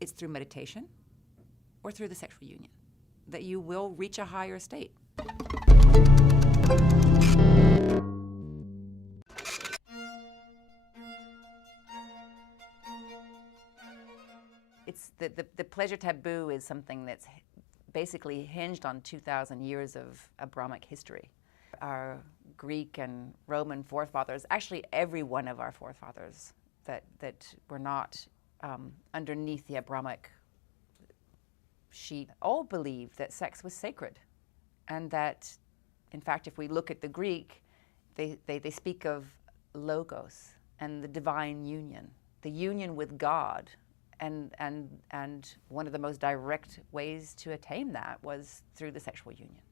It's through meditation or through the sexual union that you will reach a higher state. It's the pleasure taboo is something that's basically hinged on 2,000 years of Abrahamic history. Our Greek and Roman forefathers, actually every one of our forefathers that were not underneath the Abrahamic sheet, all believed that sex was sacred, and that, in fact, if we look at the Greek, they speak of logos and the divine union, the union with God. And one of the most direct ways to attain that was through the sexual union.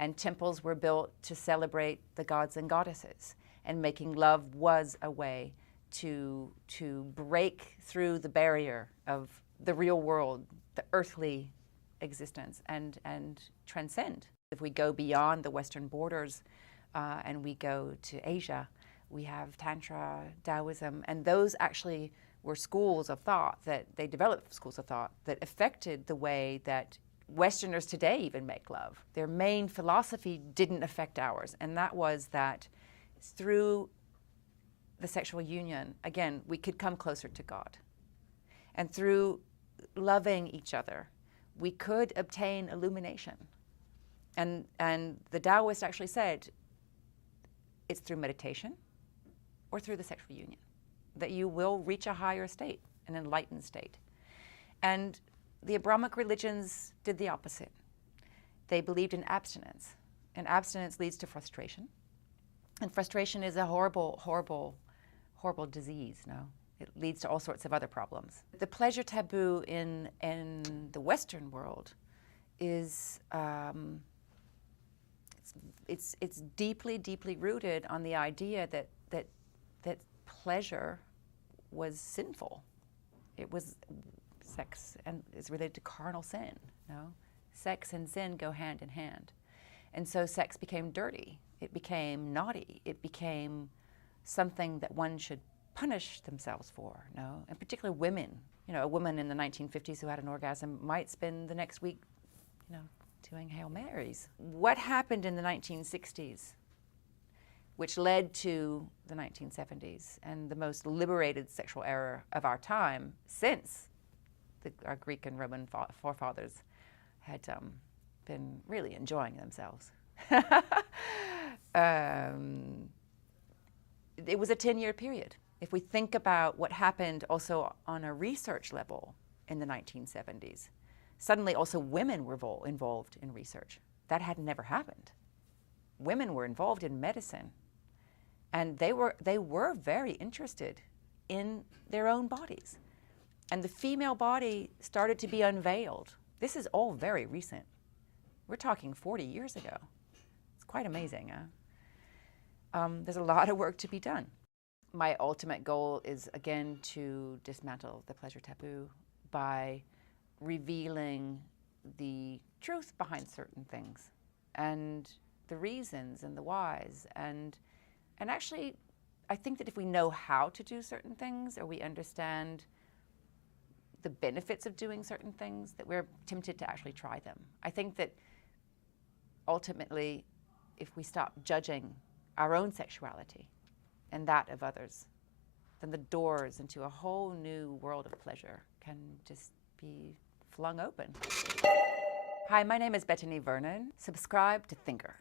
And temples were built to celebrate the gods and goddesses, and making love was a way to break through the barrier of the real world, the earthly existence, and transcend. If we go beyond the Western borders and we go to Asia, we have Tantra, Taoism, and those actually were schools of thought they developed schools of thought that affected the way that Westerners today even make love. Their main philosophy didn't affect ours, and that was that through the sexual union, again, we could come closer to God. And through loving each other, we could obtain illumination. And the Taoists actually said it's through meditation or through the sexual union that you will reach a higher state, an enlightened state. And the Abrahamic religions did the opposite. They believed in abstinence, and abstinence leads to frustration. And frustration is a horrible, horrible, horrible disease, no? It leads to all sorts of other problems. The pleasure taboo in the Western world is, it's deeply, deeply rooted on the idea that pleasure was sinful. It was sex, and is related to carnal sin. No? Sex and sin go hand in hand. And so sex became dirty. It became naughty. It became something that one should punish themselves for, no? And particularly women. You know, a woman in the 1950s who had an orgasm might spend the next week, you know, doing Hail Marys. What happened in the 1960s, which led to the 1970s and the most liberated sexual era of our time since our Greek and Roman forefathers had been really enjoying themselves. It was a 10-year period. If we think about what happened also on a research level in the 1970s, suddenly also women were involved in research. That had never happened. Women were involved in medicine, and they were very interested in their own bodies. And the female body started to be unveiled. This is all very recent. We're talking 40 years ago. It's quite amazing, huh? There's a lot of work to be done. My ultimate goal is, again, to dismantle the pleasure taboo by revealing the truth behind certain things and the reasons and the whys. And actually, I think that if we know how to do certain things, or we understand the benefits of doing certain things, that we're tempted to actually try them. I think that ultimately, if we stop judging our own sexuality and that of others, then the doors into a whole new world of pleasure can just be flung open. Hi, my name is Betony Vernon. Subscribe to THNKR.